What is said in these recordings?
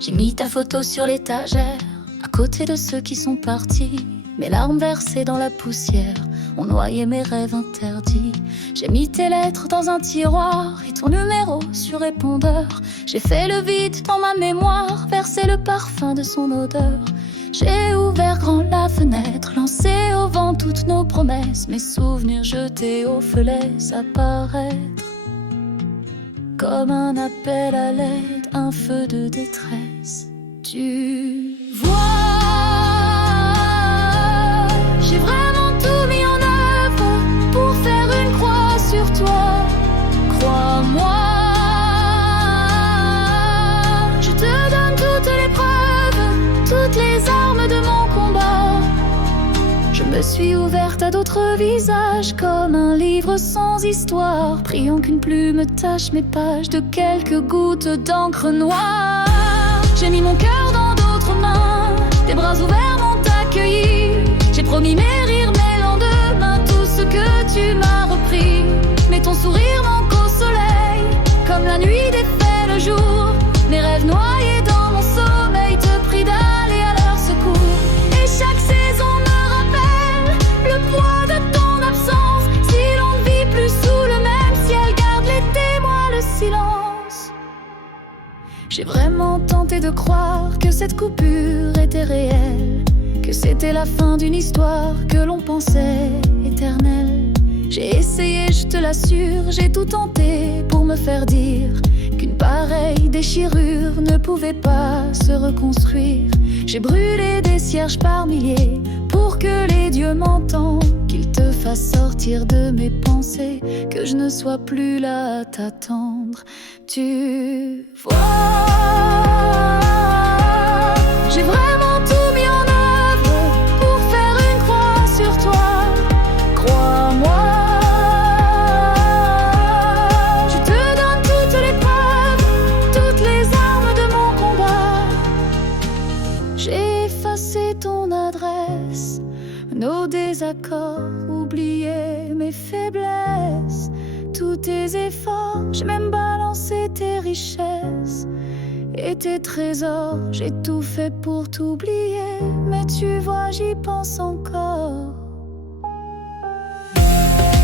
J'ai mis ta photo sur l'étagère, à côté de ceux qui sont partis. Mes larmes versées dans la poussière ont noyé mes rêves interdits. J'ai mis tes lettres dans un tiroir et ton numéro sur répondeur. J'ai fait le vide dans ma mémoire, versé le parfum de son odeur. J'ai ouvert grand la fenêtre, lancé au vent toutes nos promesses. Mes souvenirs jetés au feu laissent apparaître comme un appel à l'aide, un feu de détresse. Tu vois, j'ai vraiment tout mis en œuvre pour faire une croix sur toi. Crois-moi, je te donne toutes les preuves, toutes les armes de mon combat. Je me suis ouverte à d'autres visages, comme un livre sans histoire, priant qu'une plume tache mes pages de quelques gouttes d'encre noire. J'ai mis mon cœur dans d'autres mains, tes bras ouverts m'ont accueilli. J'ai promis mes rires, mes lendemains, tout ce que tu m'as repris. Mais ton sourire manque au soleil, comme la nuit défait le jour. Mes rêves noyés dans mon sommeil te prient d'aller à leur secours. Et chaque saison me rappelle le poids de ton absence. Si l'on ne vit plus sous le même ciel, garde l'été, moi le silence. J'ai vraiment tenté de croire que cette coupure était réelle, que c'était la fin d'une histoire que l'on pensait éternelle. J'ai essayé, je te l'assure, j'ai tout tenté pour me faire dire qu'une pareille déchirure ne pouvait pas se reconstruire. J'ai brûlé des cierges par milliers pour que les dieux m'entendent, qu'ils te fassent sortir de mes pensées, que je ne sois plus là à t'attendre. Tu vois, j'ai vraiment tout mis en œuvre pour faire une croix sur toi. Crois-moi, je te donne toutes les preuves, toutes les armes de mon combat. J'ai effacé ton adresse, nos désaccords, oublié mes faiblesses, tous tes efforts. J'ai même balancé tes richesses et tes trésors. J'ai tout fait pour t'oublier, mais tu vois, j'y pense encore.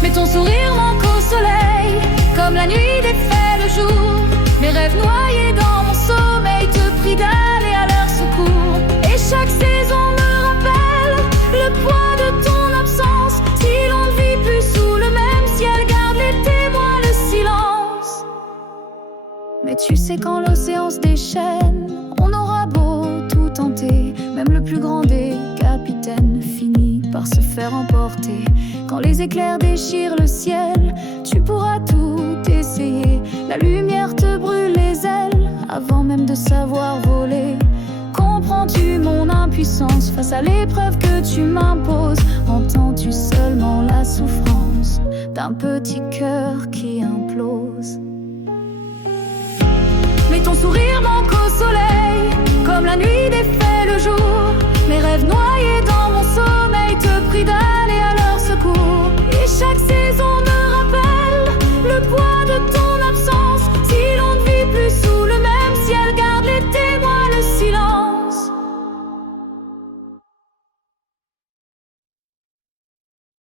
Mais ton sourire manque au soleil, comme la nuit défait le jour. Mes rêves noyés dans mon sommeil te prient d'aller à leur secours. Et chaque saison me rappelle le poids de ton absence. Si l'on ne vit plus sous le même ciel, garde l'été, moi le silence. Mais tu sais, quand l'océan se déchaîne, on aura beau tout tenter, même le plus grand des capitaines finit par se faire emporter. Quand les éclairs déchirent le ciel, tu pourras tout essayer. La lumière te brûle les ailes avant même de savoir voler. Comprends-tu mon impuissance face à l'épreuve que tu m'imposes? Entends-tu seulement la souffrance d'un petit cœur qui implose? Mais ton sourire manque au soleil, comme la nuit défait le jour. Mes rêves noyés dans mon sommeil te prient d'aller à leur secours. Et chaque saison me rappelle le poids de ton